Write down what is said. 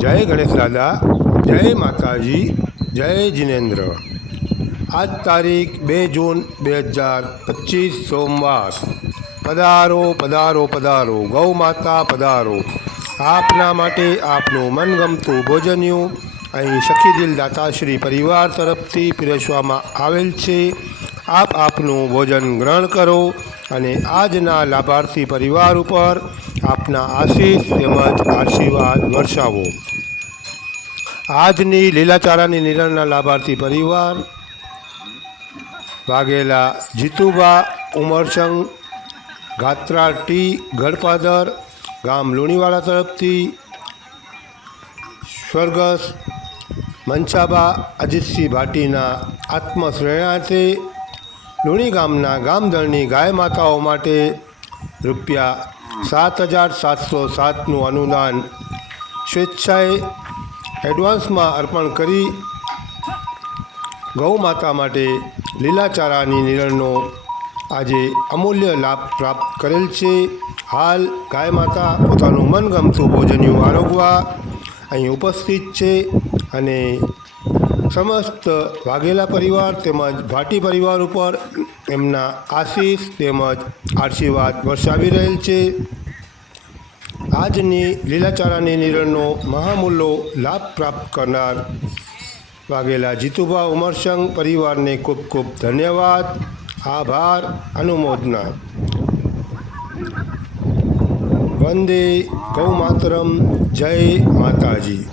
જય ગણેશ દાદા, જય માતાજી, જય જિનેન્દ્ર. આજ તારીખ બે જૂન બે હજાર પચીસ સોમવાર. પધારો પધારો પધારો, ગૌ માતા પધારો. આપના માટે આપનું મનગમતું ભોજન્યું અહીં સખીદિલ દાતાશ્રી પરિવાર તરફથી પીરસવામાં આવેલ છે. આપ આપનું ભોજન ગ્રહણ કરો અને આજના લાભાર્થી પરિવાર ઉપર આપના આશીષ તેમજ આશીર્વાદ વર્ષાવો. આજની લીલાચારાની નિરણના લાભાર્થી પરિવાર, વાઘેલા જીતુબા ઉમરસંગ ગાત્રા ટી, ગઢપાદર, ગામ લુણીવાડા તરફથી સ્વર્ગસ મનસાબા અજીતસિંહ ભાટીના આત્મશ્રેણાર્થે લુણી ગામના ગામદળની ગાય માતાઓ માટે રૂપિયા સાત હજાર સાતસો સાતનું અનુદાન સ્વેચ્છાએ એડવાન્સમાં અર્પણ કરી ગૌ માતા માટે લીલાચારાની નિરણનો આજે અમૂલ્ય લાભ પ્રાપ્ત કરેલ છે. હાલ ગાય માતા પોતાનું મનગમતું ભોજન્યું આરોગવા અહીં ઉપસ્થિત છે અને સમસ્ત વાઘેલા પરિવાર તેમજ ભાટી પરિવાર ઉપર એમના આશીષ તેમજ આશીર્વાદ વરસાવી રહેલ છે. આજની લીલાચારાની નિરણનો મહામૂલ્યો લાભ પ્રાપ્ત કરનાર વાઘેલા જીતુભા ઉમરસંગ પરિવારને ખૂબ ખૂબ ધન્યવાદ. આભાર અનુમોદના. વંદે ગૌ માતરમ જય માતાજી.